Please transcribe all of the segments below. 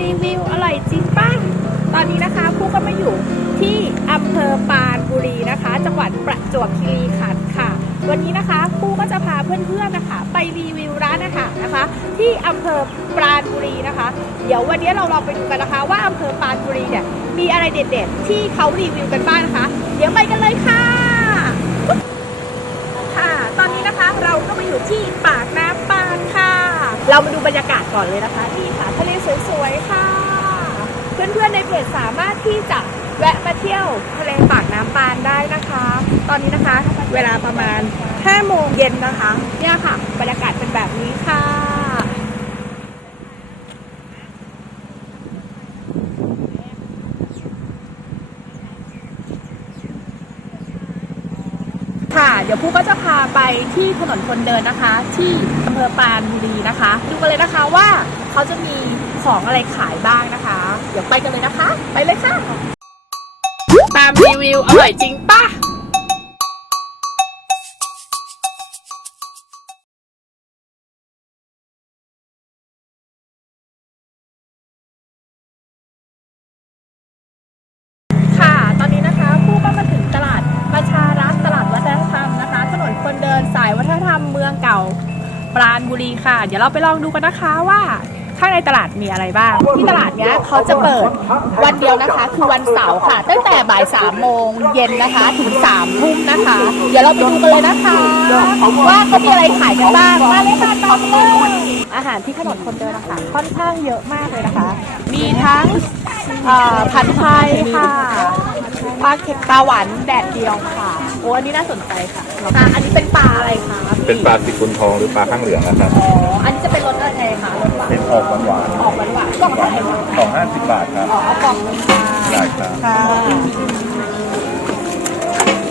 รีวิวอร่อยจริงป้าตอนนี้นะคะผู้ก็มาอยู่ที่อำเภอปรานบุรีนะคะ จังหวัดประจวบคีรีขันธ์ค่ะ วันนี้นะคะผู้ก็จะพาเพื่อนๆนะคะ ไปรีวิวร้านอาหารนะคะ ที่อำเภอปราณบุรีนะคะ เดี๋ยววันนี้เราลองไปดูกันนะคะ ว่าอำเภอปราณบุรีเนี่ยมีอะไรเด็ด ๆ ที่เขารีวิวกันบ้างนะคะ เดี๋ยวไปกันเลยค่ะ ค่ะ ตอนนี้นะคะเราก็มาอยู่ที่ป เรามาดูบรรยากาศก่อนเลยนะคะที่ค่ะทะเลสวยๆค่ะ เพื่อนๆในเพจสามารถที่จะแวะมาเที่ยวทะเลปากน้ำปานได้นะคะ ตอนนี้นะคะ เวลาประมาณ5โมงเย็นนะคะ เนี่ยค่ะ บรรยากาศเป็นแบบนี้ค่ะ ค่ะ เดี๋ยวผู้ก็จะพาไปที่ถนนคนเดินนะคะ ที่อำเภอปานบุรีนะคะ ดูกันเลยนะคะว่าเขาจะมีของอะไรขายบ้างนะคะ เดี๋ยวไปกันเลยนะคะ ไปเลยค่ะ ตามรีวิวอร่อยจริงปะ่ะ ปราณบุรีค่ะ เดี๋ยวเราไปลองดูกันนะคะว่าข้างในตลาดมีอะไรบ้าง ที่ตลาดเนี้ยเขาจะเปิดวันเดียวนะคะ คือวันเสาร์ค่ะ ตั้งแต่บ่ายสามโมงเย็นนะคะถึงสามทุ่มนะคะ เดี๋ยวเราไปดูกันเลยนะคะ ว่าเขามีอะไรขายกันบ้างมาเลยค่ะตามมาเลยอาหารที่ถนนคนเดินนะคะค่อนข้างเยอะมากเลยนะคะ มีทั้งเอ่อผัดไทยค่ะปลาเค็มปลาหวานแดดเดียวค่ะโอ้อันนี้น่าสนใจค่ะค่ะอันนี้เป็นปลาอะไรคะพี่ เป็นปลาสิกุลทองหรือปลาข้างเหลืองนะครับ อ๋อ อันนี้จะเป็นรสอะไรคะรสหวานเป็นออกหวานออกหวานหวานๆกล่องเท่าไหร่คะๆสองห้าสิบบาทครับ อ๋อเอากล่องนึงค่ะได้ครับ ค่ะ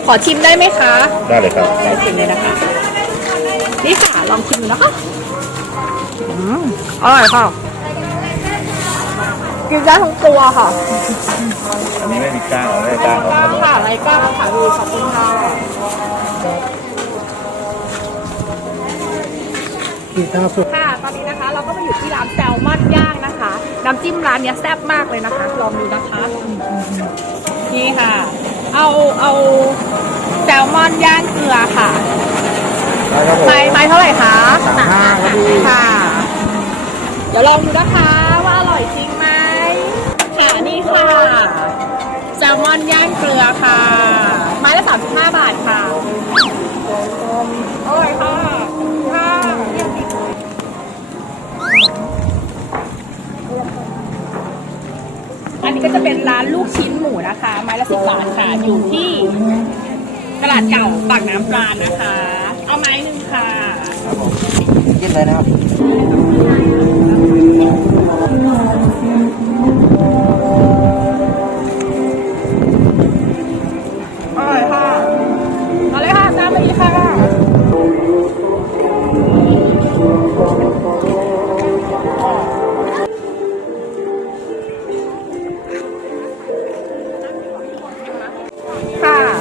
ขอชิมได้ไหมคะได้เลยครับลองชิมเลยนะคะ นี่ค่ะ ลองชิมดูนะคะอืมอร่อยค่ะ กินได้ทั้งตัวค่ะ อันนี้ไม่มีก้างไม่ได้ก้างก้างค่ะไรก้างค่ะดูขอบคุณค่ะ ค่ะตอนนี้นะคะ เราก็มาอยู่ที่ร้านแซลมอนย่างนะคะ น้ำจิ้มร้านเนี้ยแซ่บมากเลยนะคะ ลองดูนะคะนี่ค่ะ เอาเอาแซลมอนย่างเกลือค่ะได้ครับผมไม้ไม้เท่าไหร่คะสามห้าครับพี่ค่ะ เดี๋ยวลองดูนะคะว่าอร่อยจริงไหมค่ะนี่ค่ะแซลมอนย่างเกลือค่ะ ไม้ละ35บาทค่ะอร่อยค่ะค่ะ ก็จะเป็นร้านลูกชิ้นหมูนะคะ ไม้ละสิบบาทค่ะอยู่ที่ตลาดเก่าปากน้ำปลานะคะ เอาไม้หนึ่งค่ะกินเลยนะครับ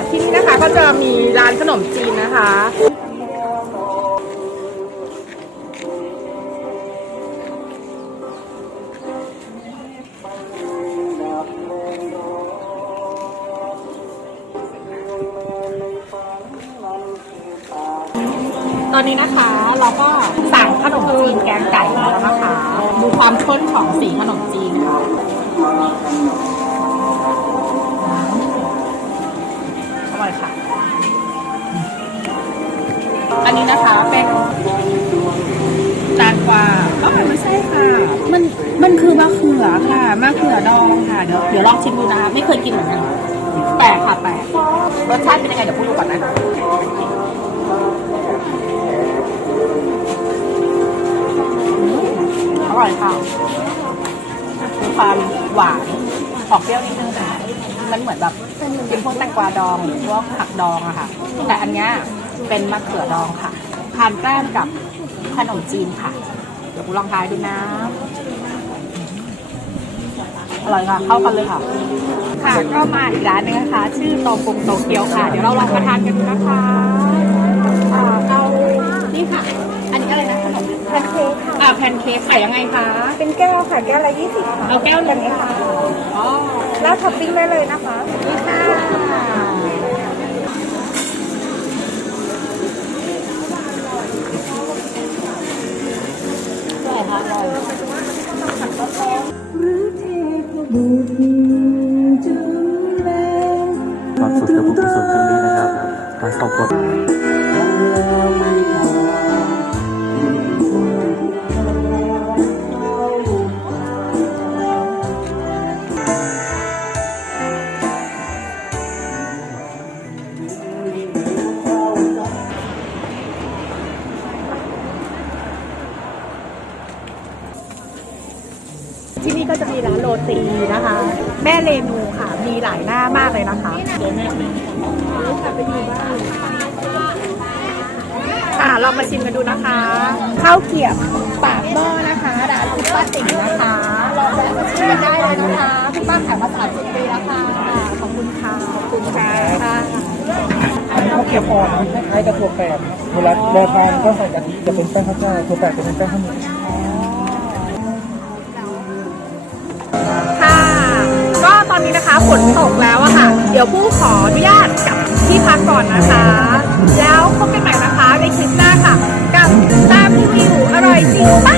ที่นี่นะคะก็จะมีร้านขนมจีนนะคะตอนนี้นะคะเราก็สั่งขนมจีนแกงไก่มาแล้วนะคะ ดูความข้นของสีขนมจีนค่ะ ร่อยค่ะ อันนี้นะคะเป็นแตงกวาก็ไม่ใช่ค่ะ มันมันคือมะเขือค่ะมะเขือดองค่ะ เดี๋ยวเดี๋ยวลองชิมดูนะคะไม่เคยกินเหมือนกันแปลกค่ะแปลกรสชาติเป็นยังไงเดี๋ยวพูดดูก่อนนะอร่อยค่ะมีความหวานออกเปรี้ยวนิดนึงค่ะ มันเหมือนแบบกินพวกแตงกวาดองหรือพวกผักดองอะค่ะ แต่อันเนี้ยเป็นมะเขือดองค่ะ ทานแกล้มกับขนมจีนค่ะ เดี๋ยวกูลองทายดูนะ อร่อยค่ะ เข้ากันเลยค่ะ ค่ะ ก็มาอีกร้านหนึงนะคะ ชื่อโตกงโตเกียวค่ะ เดี๋ยวเราลองมาทานกันดูนะคะอ่าเอานี่ค่ะ อันนี้อะไรนะขนมแพนเค้กค่ะ อ่าแพนเค้กขายยังไงคะ เป็นแก้วค่ะ แก้วละยี่สิบค่ะเอาแก้วหนึ่งแบบนี้ค่ะ ต้อปปิ้งได้เลยนะคะนี่ค่ะอร่อยค่ะอร่อยความสุขกับบุญกุศลครั้งนี้นะครับการขอบคุณ ก็จะมีร้านโรตีนะคะ แม่เรนูค่ะ มีหลายหน้ามากเลยนะคะอ่าลองมาชิมกันดูนะคะข้าวเกรียบปากหม้อนะคะร้านคุณป้าติ๋งนะคะลองแวะมาชิมกันได้เลยนะคะคุณป้าขายมาสามสิบปีแล้วค่ะขอบคุณค่ะขอบคุณค่ะค่ะอันนี้ข้าวเกรี๊ยวอ่อนคล้ายๆกับถั่วแปบเวลาโรยทานก็ใส่กะทิจะเป็นแป้งข้าวเจ้าถั่วแปบจะเป็นแป้งข้าวเหนียว อนนี้นะคะฝนตกแล้วอะค่ะ เดี๋ยวผู้ขออนุญาตกลับที่พักก่อนนะคะ แล้วพบกันใหม่นะคะในคลิปหน้าค่ะ กับตามรีวิวอร่อยจริงป้า